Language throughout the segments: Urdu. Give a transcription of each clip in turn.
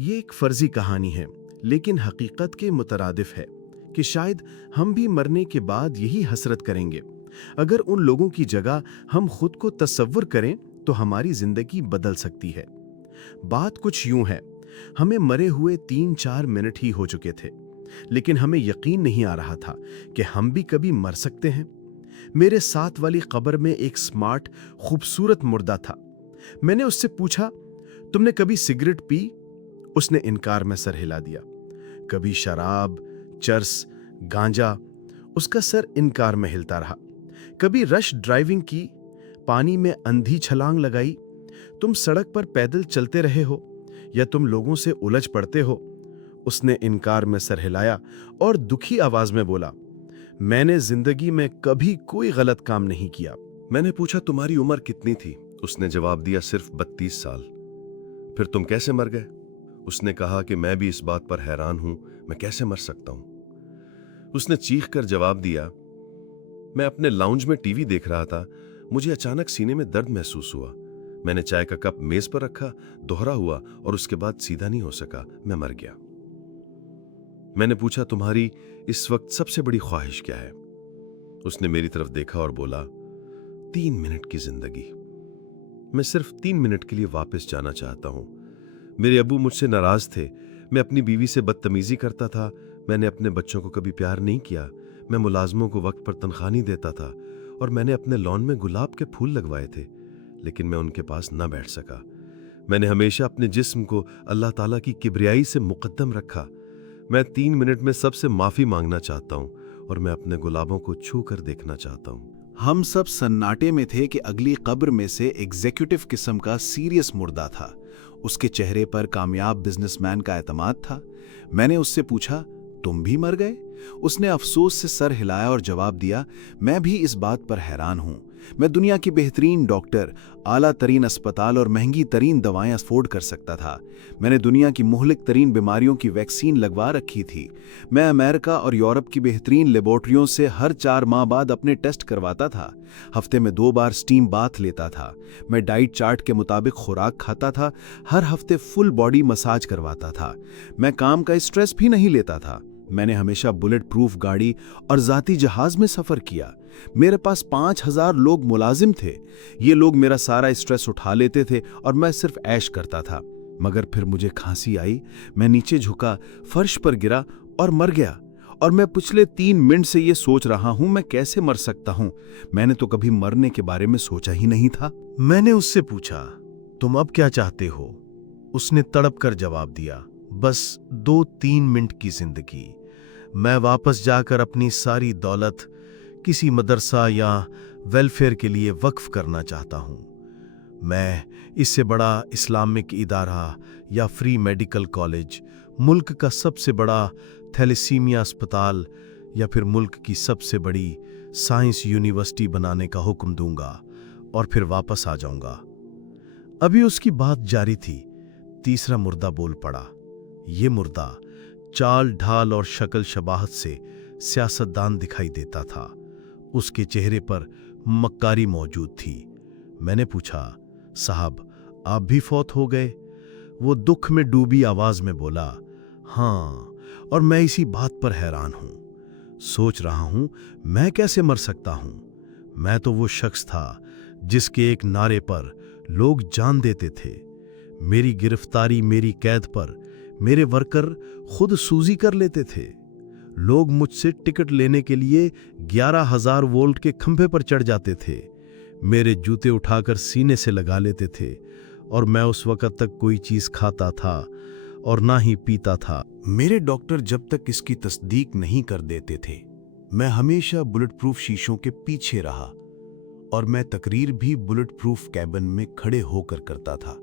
یہ ایک فرضی کہانی ہے لیکن حقیقت کے مترادف ہے کہ شاید ہم بھی مرنے کے بعد یہی حسرت کریں گے۔ اگر ان لوگوں کی جگہ ہم خود کو تصور کریں تو ہماری زندگی بدل سکتی ہے۔ بات کچھ یوں ہے، ہمیں مرے ہوئے 3-4 منٹ ہی ہو چکے تھے، لیکن ہمیں یقین نہیں آ رہا تھا کہ ہم بھی کبھی مر سکتے ہیں۔ میرے ساتھ والی قبر میں ایک سمارٹ، خوبصورت مردہ تھا۔ میں نے اس سے پوچھا، تم نے کبھی سگریٹ پی؟ اس نے انکار میں سر ہلا دیا۔ کبھی شراب، چرس، گانجا؟ اس کا سر انکار میں ہلتا رہا۔ کبھی رش ڈرائیونگ کی، پانی میں اندھی چھلانگ لگائی؟ تم سڑک پر پیدل چلتے رہے ہو یا تم لوگوں سے الجھ پڑتے ہو؟ اس نے انکار میں سر ہلایا اور دکھی آواز میں بولا، میں نے زندگی میں کبھی کوئی غلط کام نہیں کیا۔ میں نے پوچھا، تمہاری عمر کتنی تھی؟ اس نے جواب دیا، صرف 32 سال۔ پھر تم کیسے مر گئے؟ اس نے کہا کہ میں بھی اس بات پر حیران ہوں، میں کیسے مر سکتا ہوں؟ اس نے چیخ کر جواب دیا، میں اپنے لاؤنج میں ٹی وی دیکھ رہا تھا، مجھے اچانک سینے میں درد محسوس ہوا۔ میں نے چائے کا کپ میز پر رکھا، دوہرا ہوا اور اس کے بعد سیدھا نہیں ہو سکا، میں مر گیا۔ میں نے پوچھا، تمہاری اس وقت سب سے بڑی خواہش کیا ہے؟ اس نے میری طرف دیکھا اور بولا، 3 منٹ کی زندگی۔ میں صرف 3 منٹ کے لیے واپس جانا چاہتا ہوں۔ میرے ابو مجھ سے ناراض تھے، میں اپنی بیوی سے بدتمیزی کرتا تھا، میں نے اپنے بچوں کو کبھی پیار نہیں کیا، میں ملازموں کو وقت پر تنخواہ نہیں دیتا تھا، اور میں نے اپنے لان میں گلاب کے پھول لگوائے تھے، لیکن میں ان کے پاس نہ بیٹھ سکا۔ میں نے ہمیشہ اپنے جسم کو اللہ تعالیٰ کی کبریائی سے مقدم رکھا۔ میں 3 منٹ میں سب سے معافی مانگنا چاہتا ہوں اور میں اپنے گلابوں کو چھو کر دیکھنا چاہتا ہوں۔ ہم سب سناٹے میں تھے کہ اگلی قبر میں سے ایگزیکٹو قسم کا سیریس مردہ تھا۔ اس کے چہرے پر کامیاب بزنس مین کا اعتماد تھا۔ میں نے اس سے پوچھا، تم بھی مر گئے؟ اس نے افسوس سے سر ہلایا اور جواب دیا، میں بھی اس بات پر حیران ہوں۔ میں دنیا کی بہترین ڈاکٹر، اعلیٰ ترین اسپتال اور مہنگی ترین دوائیں افورڈ کر سکتا تھا۔ میں نے دنیا کی مہلک ترین بیماریوں کی ویکسین لگوا رکھی تھی۔ میں امریکہ اور یورپ کی بہترین لیبارٹریوں سے ہر 4 ماہ بعد اپنے ٹیسٹ کرواتا تھا۔ ہفتے میں 2 بار سٹیم باتھ لیتا تھا۔ میں ڈائٹ چارٹ کے مطابق خوراک کھاتا تھا۔ ہر ہفتے فل باڈی مساج کرواتا تھا۔ میں کام کا اسٹریس بھی نہیں لیتا تھا۔ میں نے ہمیشہ بلٹ پروف گاڑی اور ذاتی جہاز میں سفر کیا۔ میرے پاس 5000 لوگ ملازم تھے۔ یہ لوگ میرا سارا اسٹریس اٹھا لیتے تھے اور میں صرف عیش کرتا تھا۔ مگر پھر مجھے کھانسی آئی، میں نیچے جھکا، فرش پر گرا اور مر گیا۔ اور میں پچھلے 3 منٹ سے یہ سوچ رہا ہوں، میں کیسے مر سکتا ہوں؟ میں نے تو کبھی مرنے کے بارے میں سوچا ہی نہیں تھا۔ میں نے اس سے پوچھا، تم اب کیا چاہتے ہو؟ اس نے تڑپ کر جواب دیا، بس 2-3 منٹ کی زندگی۔ میں واپس جا کر اپنی ساری دولت کسی مدرسہ یا ویلفیئر کے لیے وقف کرنا چاہتا ہوں۔ میں اس سے بڑا اسلامک ادارہ یا فری میڈیکل کالج، ملک کا سب سے بڑا تھیلیسیمیا اسپتال یا پھر ملک کی سب سے بڑی سائنس یونیورسٹی بنانے کا حکم دوں گا اور پھر واپس آ جاؤں گا۔ ابھی اس کی بات جاری تھی، تیسرا مردہ بول پڑا۔ یہ مردہ چال ڈھال اور شکل شباہت سے سیاستدان دکھائی دیتا تھا۔ اس کے چہرے پر مکاری موجود تھی۔ میں نے پوچھا، صاحب آپ بھی فوت ہو گئے؟ وہ دکھ میں ڈوبی آواز میں بولا، ہاں، اور میں اسی بات پر حیران ہوں۔ سوچ رہا ہوں میں کیسے مر سکتا ہوں۔ میں تو وہ شخص تھا جس کے ایک نعرے پر لوگ جان دیتے تھے۔ میری گرفتاری، میری قید پر میرے ورکر خود سوزی کر لیتے تھے۔ لوگ مجھ سے ٹکٹ لینے کے لیے 11,000 وولٹ کے کھمبے پر چڑھ جاتے تھے۔ میرے جوتے اٹھا کر سینے سے لگا لیتے تھے، اور میں اس وقت تک کوئی چیز کھاتا تھا اور نہ ہی پیتا تھا۔ میرے ڈاکٹر جب تک اس کی تصدیق نہیں کر دیتے تھے، میں ہمیشہ بلٹ پروف شیشوں کے پیچھے رہا، اور میں تقریر بھی بلٹ پروف کیبن میں کھڑے ہو کر کرتا تھا۔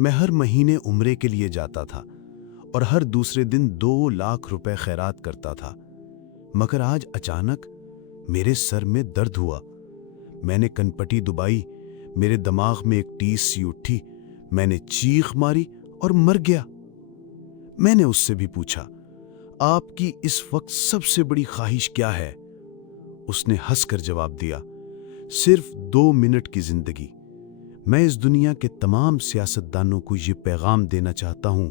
میں ہر مہینے عمرے کے لیے جاتا تھا اور ہر دوسرے دن 2 لاکھ روپے خیرات کرتا تھا۔ مگر آج اچانک میرے سر میں درد ہوا۔ میں نے کنپٹی دبائی، میرے دماغ میں ایک ٹیس سی اٹھی، میں نے چیخ ماری اور مر گیا۔ میں نے اس سے بھی پوچھا، آپ کی اس وقت سب سے بڑی خواہش کیا ہے؟ اس نے ہنس کر جواب دیا، صرف 2 منٹ کی زندگی۔ میں اس دنیا کے تمام سیاستدانوں کو یہ پیغام دینا چاہتا ہوں،